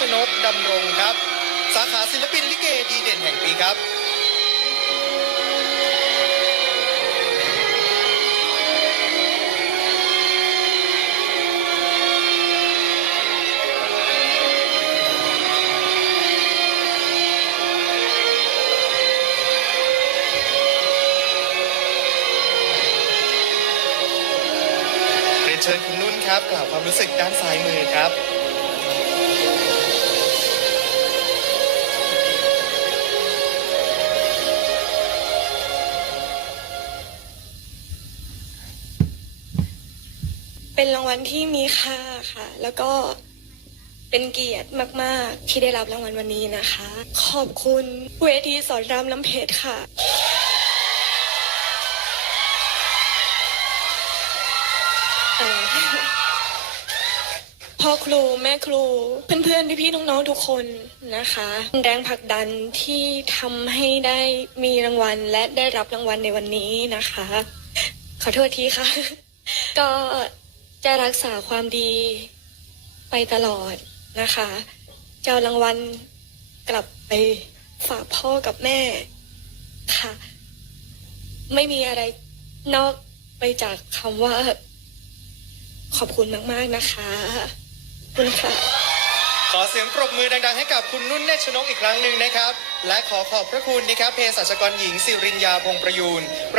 ชนกดำรงครับ สาขาศิลปินลิเกดีเด่นแห่งปีครับเรียนเชิญคุณนุ่นครับกล่าวความรู้สึกด้านซ้ายมือครับ เป็นรางวัลที่มีค่าค่ะ แล้วก็เป็นเกียรติมาก ๆ ที่ได้รับรางวัลวันนี้นะคะ ขอบคุณเวทีสอนรามน้ำเพชรค่ะ พ่อครูแม่ครู เพื่อน ๆ พี่ๆน้อง ๆ ทุกคนนะคะ แรงผลักดันที่ทำให้ได้มีรางวัลและได้รับรางวัลในวันนี้นะคะ ขอโทษทีค่ะ ก็ จะรักษาความดีไปตลอดนะคะจะเอารางวัลกลับไปฝากพ่อกับแม่ค่ะ ไม่มีอะไรนอกไปจากคำว่า ขอบคุณมาก ๆ นะคะขอบคุณค่ะ ขอเสียงปรบมือดัง ๆ ให้กับคุณนุ่นเนชนกอีกครั้งหนึ่งนะครับ และขอขอบพระคุณนะครับเภสัชกรหญิงสิรินยาพงประยูน